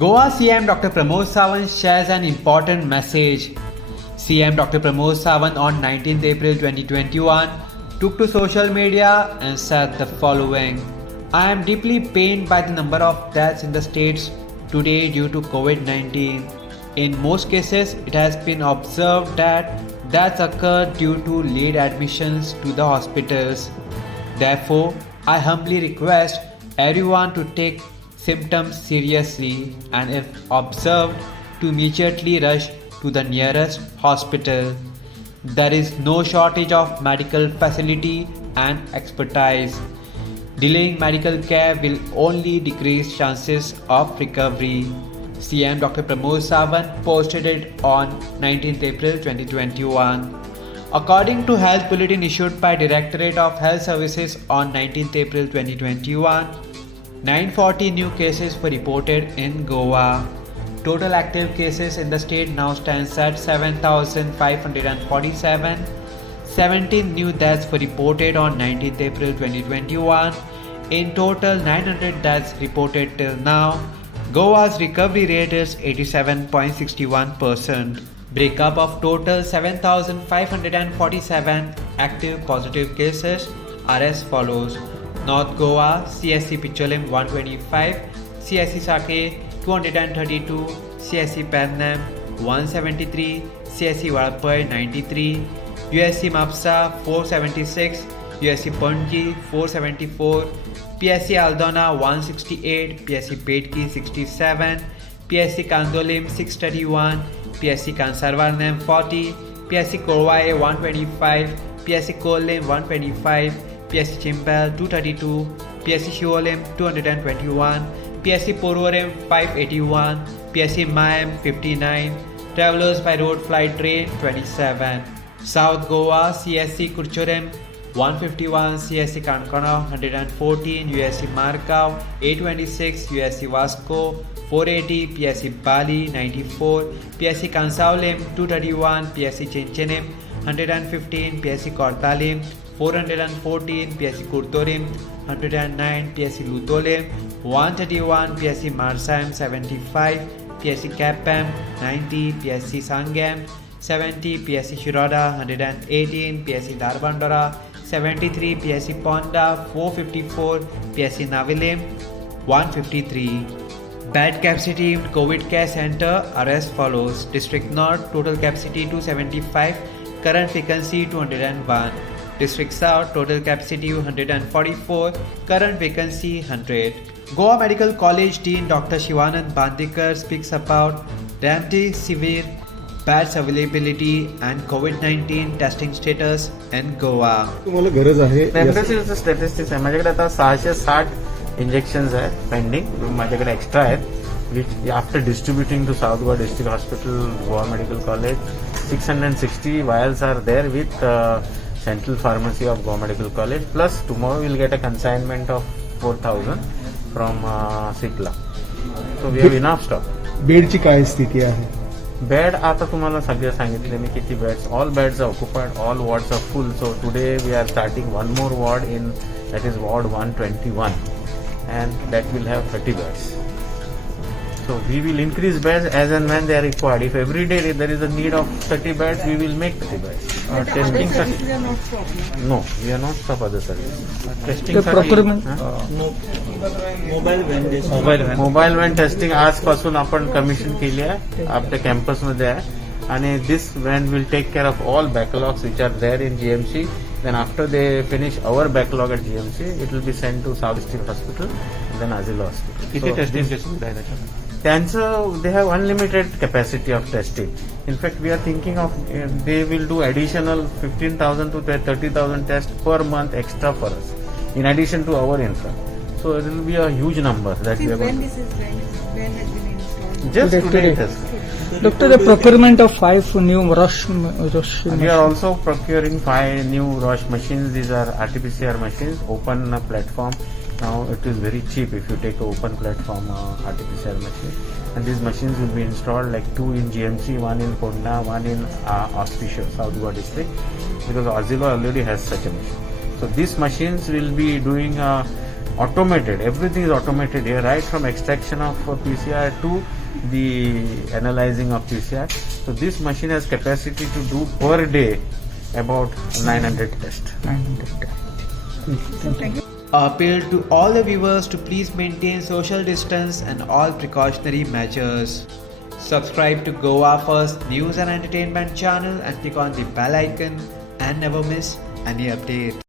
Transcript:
Goa CM Dr. PRAMOD SAWANT shares an important message. CM Dr. PRAMOD SAWANT on 19th April 2021 took to social media and said the following: I am deeply pained by the number of deaths in the states today due to COVID-19. In most cases, it has been observed that deaths occur due to late admissions to the hospitals. Therefore, I humbly request everyone to take symptoms seriously and, if observed, to immediately rush to the nearest hospital. There is no shortage of medical facility and expertise. Delaying medical care will only decrease chances of recovery. CM Dr. PRAMOD SAWANT posted it on 19th April 2021. According to Health Bulletin issued by Directorate of Health Services on 19th April 2021, 940 new cases were reported in Goa. Total active cases in the state now stands at 7,547. 17 new deaths were reported on 19th April 2021. In total, 900 deaths reported till now. Goa's recovery rate is 87.61%. Breakup of total 7,547 active positive cases are as follows: North Goa, CSC Picholim 125, CSC Sake 232, CSC Pannam 173, CSC Valpai 93, USC Mapsa 476, USC Panji 474, PSC Aldona 168, PSC Petki 67, PSC Kandolim 631, PSC Kansarvarnam 40, PSC Korwai 125, PSC Kolim 125, PSC Chimbal 232, PSC Shuolim 221, PSC Porvorim 581, PSC Mayam 59, Travelers by Road Flight Train 27. South Goa, CSC Kurchurem 151, CSC Kankana 114, USC Markau 826, USC Vasco 480, PSC Bali 94, PSC Kansaulim 231, PSC Chinchenim 115, PSC Kortalim 414, PSC Kurtorim 109, PSC Lutolim 131, PSC Marsam 75, PSC Kapam 90, PSC Sangam 70, PSC Shiroda 118, PSC Darbandora 73, PSC Ponda 454, PSC Navilim 153. Bed capacity in COVID care center are as follows: District North, total capacity 275, current vacancy 201. District South, total capacity 144, current vacancy 100. Goa Medical College Dean Dr. Shivanand Bandekar speaks about remdesivir beds availability and COVID-19 testing status in Goa. तुम्हाला गरज आहे रेमडेसिवीरचं statistics आहे माझ्याकडे आता 660 injections आहेत pending माझ्याकडे extra आहेत which after distributing to South Goa district hospital Goa medical college 660 vials are there with central pharmacy of Goa Medical College, plus tomorrow we'll get a consignment of 4,000 from Sikla. So we have enough stock. बेडची काय स्थिती आहे? Bed आता तुम्हाला सगळे सांगितले मी किती beds. All beds are occupied, all wards are full. So today we are starting one more ward in that is ward 121 and that will have 30 beds. So we will increase beds as and when they are required. If every day there is a need of 30 beds, we will make 30 beds. Testing service. No, we are not stop other service. Testing procurement. Mobile van testing आजपासून आपण commission केली आहे आपल्या कॅम्पसमध्ये आहे आणि this van will take care of all backlogs which are there in GMC. Then after they finish our backlog at GMC, it will be sent to South District Hospital and then Azilo Hospital. किती टेस्टिंगची सुविधा आहे त्याच्यामध्ये? त्यांचं they have unlimited capacity of testing. In fact, we are thinking of they will do additional 15,000 to 30,000 tests per month extra for us, in addition to our infra. So it will be a huge number that we are going to. When has been installed? Just today it has. Doctor, the procurement of 5 new rush We are also procuring 5 new rush machines. These are RT-PCR machines, open platform. Now it is very cheap if you take an open platform RT-PCR machine. And these machines will be installed like 2 in GMC, 1 in Konda, 1 in Auspicious, South Goa district, because Azilo already has such a machine. So these machines will be doing automated. Everything is automated here, right from extraction of PCR to the analyzing of PCR. So this machine has capacity to do per day about 900 tests. So thank you. Appeal to all the viewers to please maintain social distance and all precautionary measures. Subscribe to Goa First News and Entertainment channel and click on the bell icon and never miss any update.